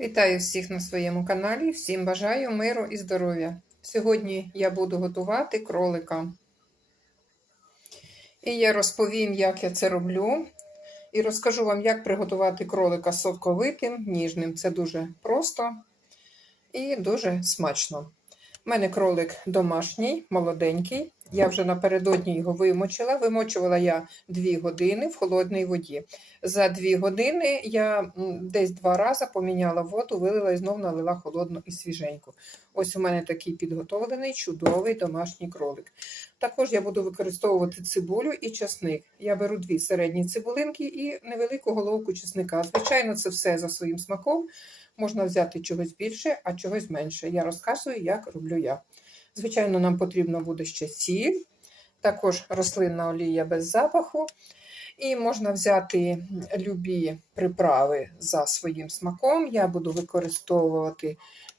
Вітаю всіх на своєму каналі. Всім бажаю миру і здоров'я. Сьогодні я буду готувати кролика. І я розповім, як я це роблю. І розкажу вам, як приготувати кролика соковитим, ніжним. Це дуже просто і дуже смачно. У мене кролик домашній, молоденький. Я вже напередодні його вимочила. Вимочувала я 2 години в холодній воді. За 2 години я десь два рази поміняла воду, вилила і знов налила холодну і свіженьку. Ось у мене такий підготовлений чудовий домашній кролик. Також я буду використовувати цибулю і часник. Я беру дві середні цибулинки і невелику головку чесника. Звичайно, це все за своїм смаком. Можна взяти чогось більше, а чогось менше. Я розказую, як роблю я. Звичайно, нам потрібно буде ще сіль, також рослинна олія без запаху. І можна взяти любі приправи за своїм смаком. Я буду використовувати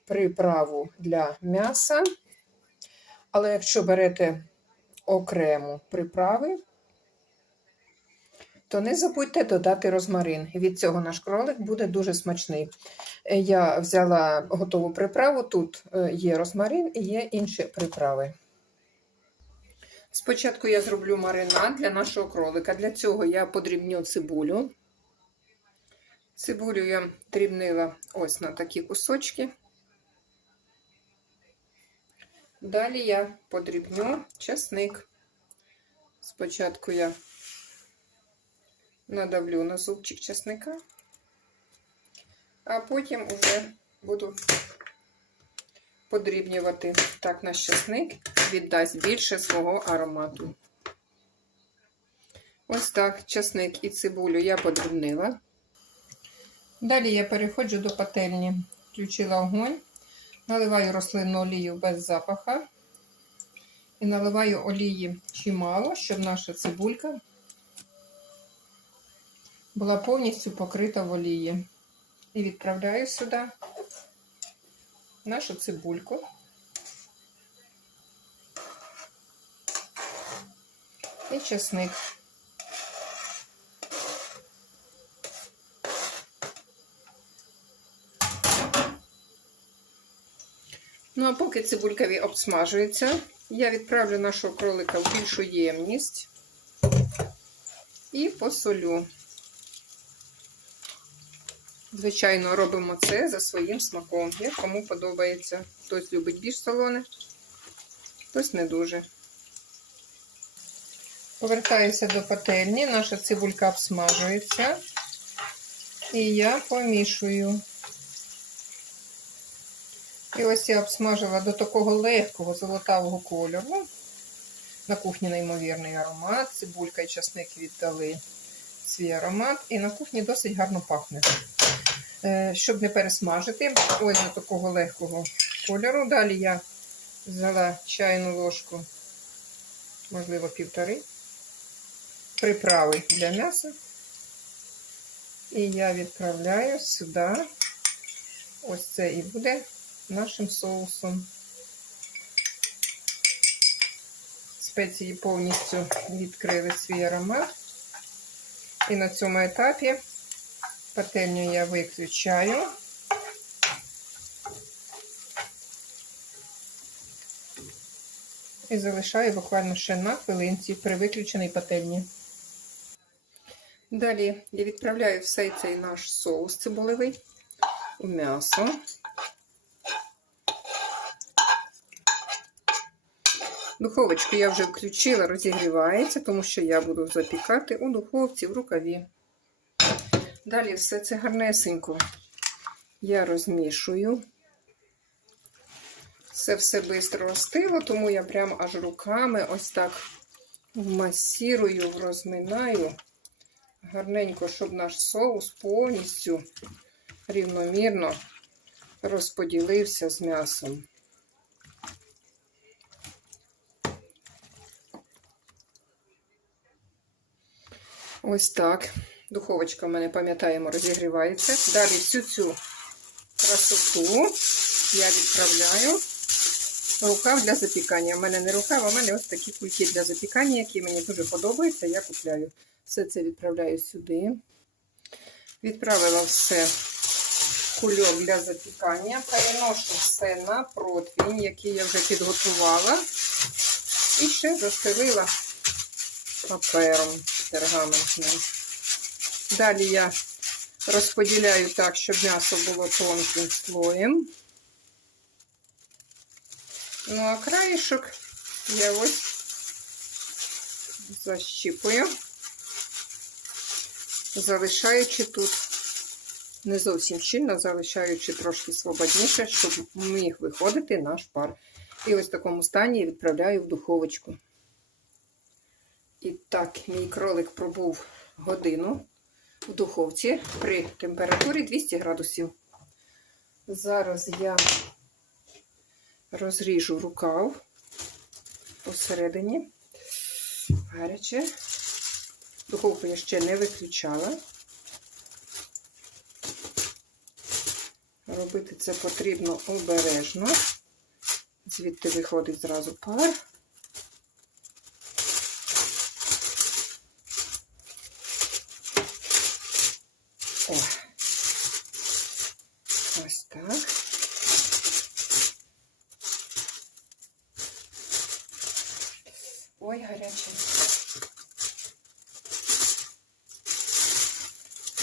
приправу для м'яса. Але якщо берете окрему приправи, то не забудьте додати розмарин. Від цього наш кролик буде дуже смачний. Е, Я взяла готову приправу, тут е, є розмарин і є інші приправи. Спочатку я зроблю маринад для нашого кролика. Для цього я подрібню цибулю. Цибулю я дрібнила ось на такі кусочки. Далі я подрібню часник. Спочатку я надавлю на зубчик часника, а потім уже буду подрібнювати так наш часник, віддасть більше свого аромату. Ось так часник і цибулю я подрібнила. Далі я переходжу до пательні, включила огонь, наливаю рослинну олію без запаха і наливаю олії чимало, щоб наша цибулька була повністю покрита в. І відправляю сюди нашу цибульку. І чесник. Ну, а поки цибулькаві обсмажується, я відправлю нашого кролика в більшу ємність і посолю. Звичайно, робимо це за своїм смаком, як кому подобається. Хтось любить більш солоне, хтось не дуже. Повертаюся до пательні, наша цибулька обсмажується. І я помішую. І ось я обсмажила до такого легкого золотавого кольору. На кухні неймовірний аромат. Цибулька і часник віддали свій аромат. І на кухні досить гарно пахне. Е, Щоб не пересмажити, ось до такого легкого кольору. Далі я взяла чайну ложку, можливо, півтори, приправи для м'яса. І я відправляю сюди. Ось це і буде нашим соусом. Спеції повністю відкрили свій аромат. І на цьому етапі пательню я виключаю. І залишаю буквально ще на хвилинці при виключеній пательні. Далі я відправляю все цей наш соус цибулевий у м'ясо. Духовочку я вже включила, розігрівається, тому що я буду запікати у духовці в рукаві. Далі все це гарнесенько я розмішую. Це все швидко розстило, тому я прямо аж руками ось так масірую, розминаю гарненько, щоб наш соус повністю рівномірно розподілився з м'ясом. Ось так. Духовочка в мене, пам'ятаємо, розігрівається. Далі всю цю красоту я відправляю рукав для запікання. У мене не рукав, а в мене ось такі кульки для запікання, які мені дуже подобаються, я купляю. Все це відправляю сюди. Відправила все кульок для запікання. Переношу все на противень, який я вже підготувала. І ще застелила папером пергаментним. Далі я розподіляю так, щоб м'ясо було тонким слоєм. Ну, а краєшок я ось защіпую, залишаючи тут не зовсім щільно, залишаючи трошки свободніше, щоб міг виходити наш пар. І ось в такому стані відправляю в духовочку. І так, мій кролик пробув годину в духовці при температурі 200 градусів. Зараз я розріжу рукав посередині. Гаряче. Духовку я ще не виключала. Робити це потрібно обережно. Звідти виходить зразу пар. Ось так. Ой, гаряче.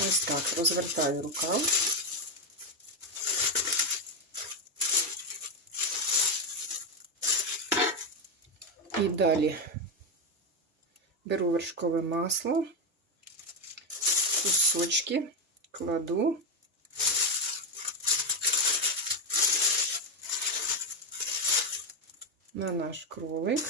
Ось так, розвертаю рукав. І далі беру вершкове масло, кусочки кладу. На наш кролик.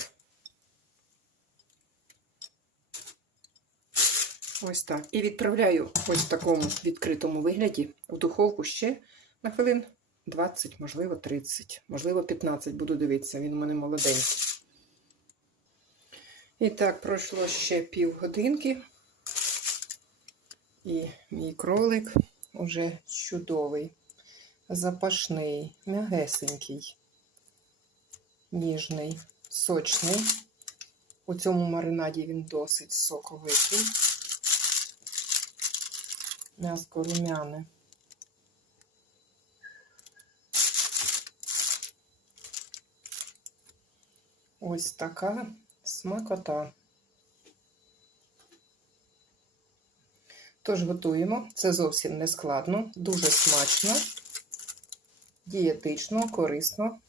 Ось так. І відправляю ось в такому відкритому вигляді в духовку ще на хвилин 20, можливо, 30, можливо, 15. Буду дивитися, він у мене молоденький. І так, пройшло ще півгодинки. І мій кролик уже чудовий, запашний, м'ягесенький, ніжний, сочний. У цьому маринаді він досить соковитий. М'яско румяне. Ось така смакота. Тож готуємо. Це зовсім не складно, дуже смачно, дієтично, корисно.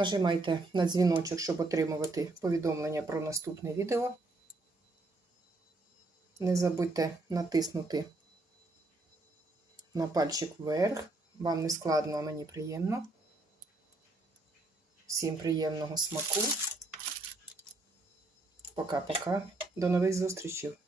Нажимайте на дзвіночок, щоб отримувати повідомлення про наступне відео. Не забудьте натиснути на пальчик вверх. Вам не складно, а мені приємно. Всім приємного смаку. Пока-пока. До нових зустрічей.